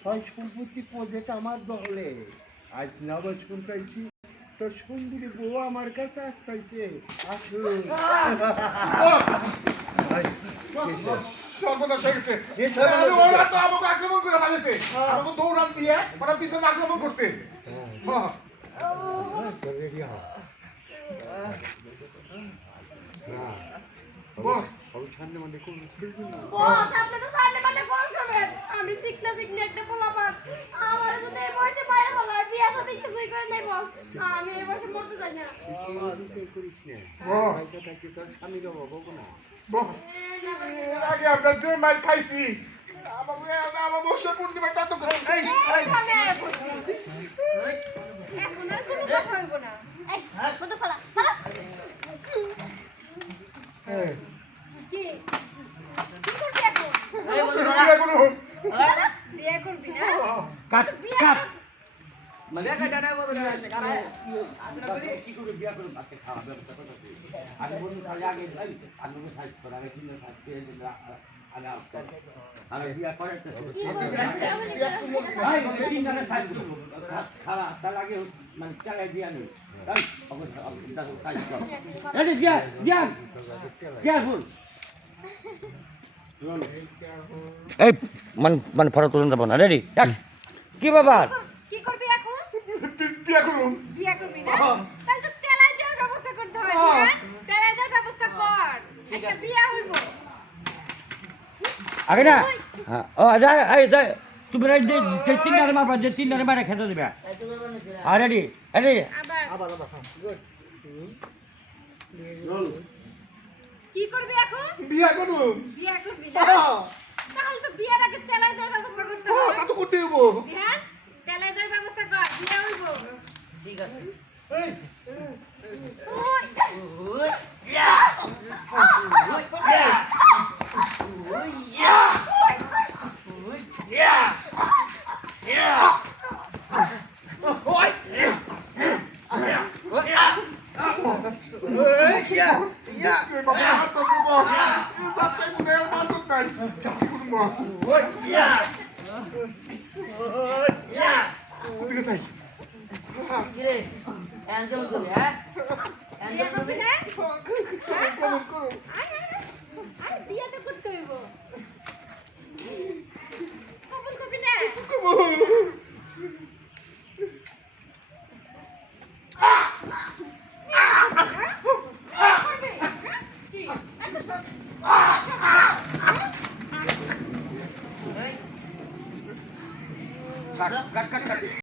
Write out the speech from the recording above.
ছয় সম্পত্তি প্রজেক্ট আমার দলে আজ নবজ শুনতেছি তোর সুন্দরী বউ আমার কাছে আসতেছে আসুন সর্বনাশ হয়ে গেছে। ওরা তো আমাকে আক্রমণ করে ফেলেছে। আমাকে দৌড়ান দিয়ে ওরা পিছনে আক্রমণ করছে। বস সামনে মানে কোন বস আপনি তো সামনে মানে কোন করবেন আমি চিকনা চিকনি একটা পোলাপান আমার যদি এই বয়সে মায়ের ফলায় বিয়া সাথে কিছুই করে নাই বস আমি এই বয়সে মরতে চাই না করিস না বস তোর স্বামী দেবো না বস এর আগে আমরা যে মার খাইছি আমার বর্ষা পূর্ণিমা তত করে এখন আর কোনো কথা হইব না এই কত খোলা হ্যাঁ কি কি করবি এখন বিয়ে করবি না কাট কাট মানে কাটা না বলো না কারা কি করে বিয়া করে ভাত খাওয়া ব্যবস্থা করতে আমি বলি তাহলে আগে যাই আমি সাইজ করে আগে কিনে থাকতে আগে আগে বিয়া করে ভাই তিন জায়গায় সাইজ করব খাওয়া তার আগে মানে চালাই দিয়া নেই তাই অবশ্যই সাইজ কর এই দিয়া দিয়া কেয়ারফুল এই মানে ফটো তুলন যাব না রেডি কি বাবা কি করবি এখন বিয়ে করুন বিয়ে করবি না তাহলে তো তেলাই দেওয়ার ব্যবস্থা করতে হয় হ্যাঁ তেলাই দেওয়ার ব্যবস্থা কর আজকে বিয়ে হইব আগে না হ্যাঁ ও যাই এই যাই তুমি যে তিন নারে মারবা যে তিন নারে মারে খেতে দিবে আর রেডি রেডি আবার কি করবি এখন বিয়ে করুন বিয়ে করবি না তাহলে তো বিয়ের আগে তেলাই দেওয়ার ব্যবস্থা করতে হয় তা তো করতে হবো হ্যাঁ তেলাই দেওয়ার ব্যবস্থা কর বিয়ে হইব ঠিক আছে বাবা হাঁটতেছে বস সাতটায় মনে হয় মাসুদ নাই চাকরি করুন বস ওদিকে যাই কিরে এনজয় করবি হ্যাঁ বিয়ে করবি না কেমন করো আরে বিয়ে তো করতে হইব কবুল করবি না কাট কাট কাট